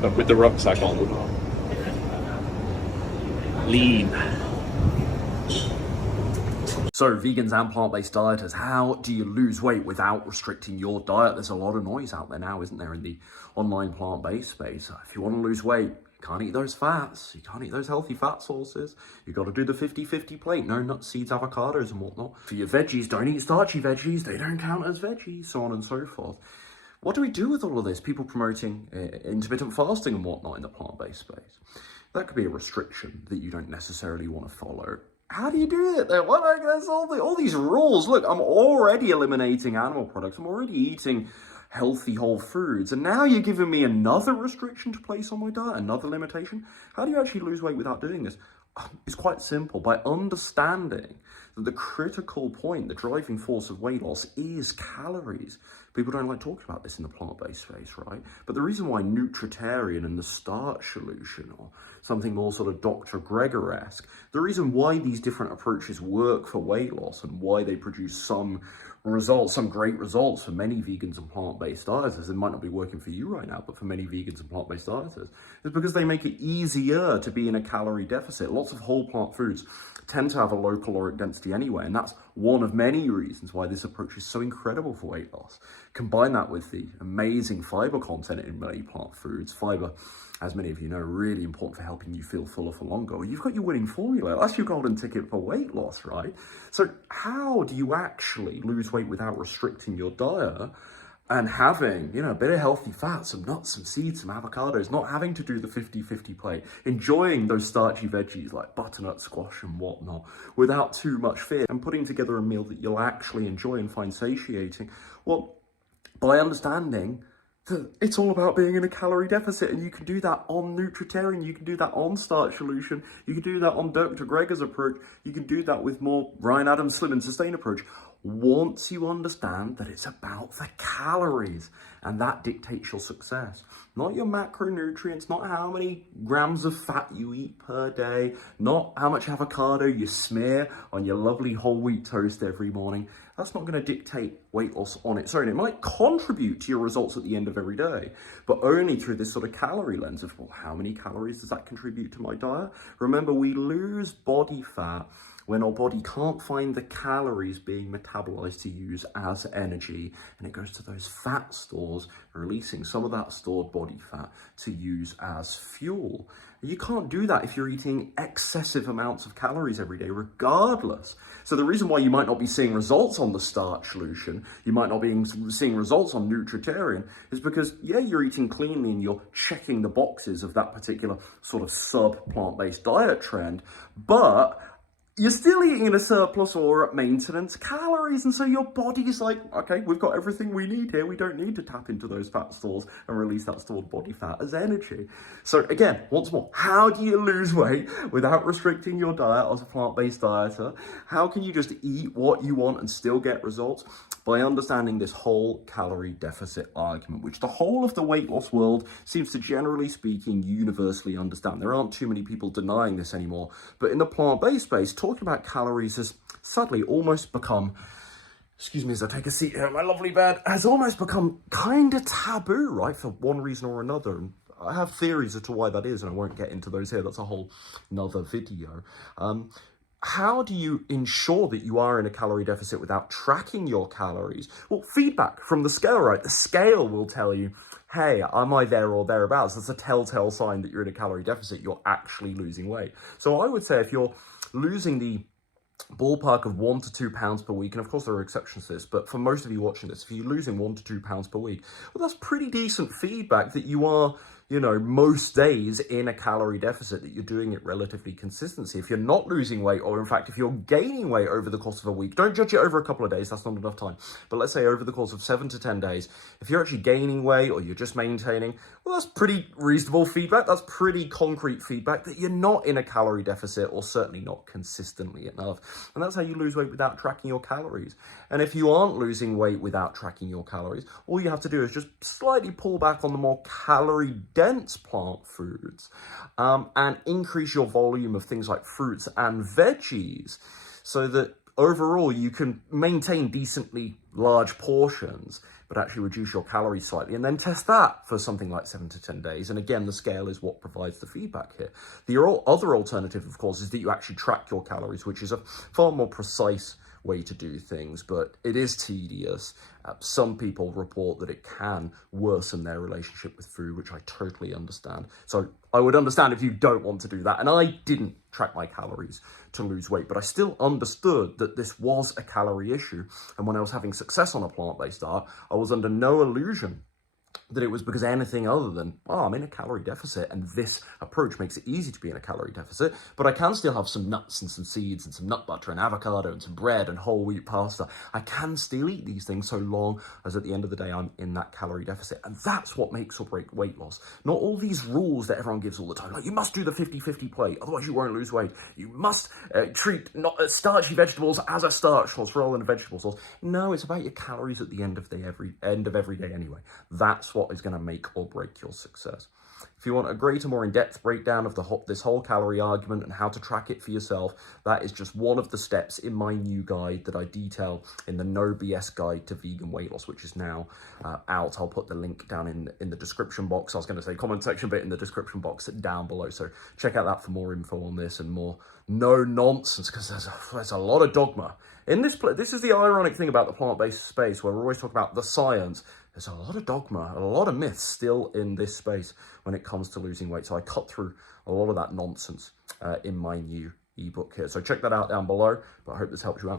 but with the rucksack on. Lean. So vegans and plant-based dieters, how do you lose weight without restricting your diet? There's a lot of noise out there now, isn't there, in the online plant-based space? If you want to lose weight, you can't eat those fats. You can't eat those healthy fat sources. You've got to do the 50-50 plate. No nuts, seeds, avocados and whatnot. For your veggies, don't eat starchy veggies. They don't count as veggies, so on and so forth. What do we do with all of this? People promoting intermittent fasting and whatnot in the plant-based space. That could be a restriction that you don't necessarily want to follow. How do you do it then? What, like, there's all these rules. Look, I'm already eliminating animal products. I'm already eating healthy whole foods. And now you're giving me another restriction to place on my diet, another limitation. How do you actually lose weight without doing this? It's quite simple. By understanding that the critical point, the driving force of weight loss is calories. People don't like talking about this in the plant-based space, right? But the reason why nutritarian and the starch solution, or something more sort of Dr. Greger-esque, the reason why these different approaches work for weight loss and why they produce some results, some great results for many vegans and plant-based dieters, it might not be working for you right now, but for many vegans and plant-based dieters, is because they make it easier to be in a calorie deficit. Lots of whole plant foods tend to have a low caloric density anyway, and that's one of many reasons why this approach is so incredible for weight loss. Combine that with the amazing fiber content in many plant foods. Fiber, as many of you know, really important for helping you feel fuller for longer. Well, you've got your winning formula. That's your golden ticket for weight loss, right? So how do you actually lose weight without restricting your diet and having, a bit of healthy fat, some nuts, some seeds, some avocados, not having to do the 50-50 plate, enjoying those starchy veggies like butternut squash and whatnot without too much fear, and putting together a meal that you'll actually enjoy and find satiating? Well, by understanding that it's all about being in a calorie deficit, and you can do that on nutritarian, you can do that on starch solution, you can do that on Dr. Greger's approach, you can do that with more Ryan Adams Slim and Sustain approach. Once you understand that it's about the calories, and that dictates your success. Not your macronutrients, not how many grams of fat you eat per day, not how much avocado you smear on your lovely whole wheat toast every morning. That's not going to dictate weight loss on its own. It might contribute to your results at the end of every day, but only through this sort of calorie lens of, well, how many calories does that contribute to my diet? Remember, we lose body fat when our body can't find the calories being metabolized to use as energy, and it goes to those fat stores, releasing some of that stored body fat to use as fuel. You can't do that if you're eating excessive amounts of calories every day, regardless. So the reason why you might not be seeing results on the starch solution, you might not be seeing results on nutritarian, is because, yeah, you're eating cleanly and you're checking the boxes of that particular sort of sub-plant-based diet trend, but you're still eating in a surplus or at maintenance calories, and so your body's like, okay, we've got everything we need here. We don't need to tap into those fat stores and release that stored body fat as energy. So again, once more, how do you lose weight without restricting your diet as a plant-based dieter? How can you just eat what you want and still get results? By understanding this whole calorie deficit argument, which the whole of the weight loss world seems to, generally speaking, universally understand. There aren't too many people denying this anymore, but in the plant-based space, talking about calories has sadly almost become, excuse me as I take a seat here in my lovely bed, has almost become kind of taboo, right, for one reason or another. And I have theories as to why that is, and I won't get into those here. That's a whole nother video. How do you ensure that you are in a calorie deficit without tracking your calories? Well, feedback from the scale, right? The scale will tell you, hey, am I there or thereabouts? That's a telltale sign that you're in a calorie deficit. You're actually losing weight. So I would say if you're losing the ballpark of 1 to 2 pounds per week, and of course there are exceptions to this, but for most of you watching this, if you're losing 1 to 2 pounds per week, well, that's pretty decent feedback that you are, most days in a calorie deficit, that you're doing it relatively consistently. If you're not losing weight, or in fact, if you're gaining weight over the course of a week, don't judge it over a couple of days, that's not enough time. But let's say over the course of 7 to 10 days, if you're actually gaining weight or you're just maintaining, well, that's pretty reasonable feedback. That's pretty concrete feedback that you're not in a calorie deficit, or certainly not consistently enough. And that's how you lose weight without tracking your calories. And if you aren't losing weight without tracking your calories, all you have to do is just slightly pull back on the more calorie dense plant foods, and increase your volume of things like fruits and veggies, so that overall you can maintain decently large portions, but actually reduce your calories slightly, and then test that for something like 7 to 10 days. And again, the scale is what provides the feedback here. The other alternative, of course, is that you actually track your calories, which is a far more precise way to do things, but it is tedious. Some people report that it can worsen their relationship with food, which I totally understand. So I would understand if you don't want to do that. And I didn't track my calories to lose weight, but I still understood that this was a calorie issue. And when I was having success on a plant-based diet, I was under no illusion that it was because anything other than, oh, I'm in a calorie deficit, and this approach makes it easy to be in a calorie deficit, but I can still have some nuts and some seeds and some nut butter and avocado and some bread and whole wheat pasta. I can still eat these things so long as at the end of the day, I'm in that calorie deficit. And that's what makes or break weight loss. Not all these rules that everyone gives all the time, like you must do the 50-50 plate, otherwise you won't lose weight. You must treat starchy vegetables as a starch source rather than a vegetable source. No, it's about your calories at the end of every day anyway. That's what is going to make or break your success. If you want a greater, more in-depth breakdown of this whole calorie argument and how to track it for yourself, that is just one of the steps in my new guide that I detail in the No BS Guide to Vegan Weight Loss, which is now out. I'll put the link down in the description box. I was going to say comment section, but in the description box down below. So check out that for more info on this and more no nonsense, because there's a lot of dogma. In this is the ironic thing about the plant-based space, where we're always talking about the science. There's a lot of dogma, a lot of myths still in this space when it comes to losing weight. So I cut through a lot of that nonsense in my new ebook here. So check that out down below, but I hope this helps you out.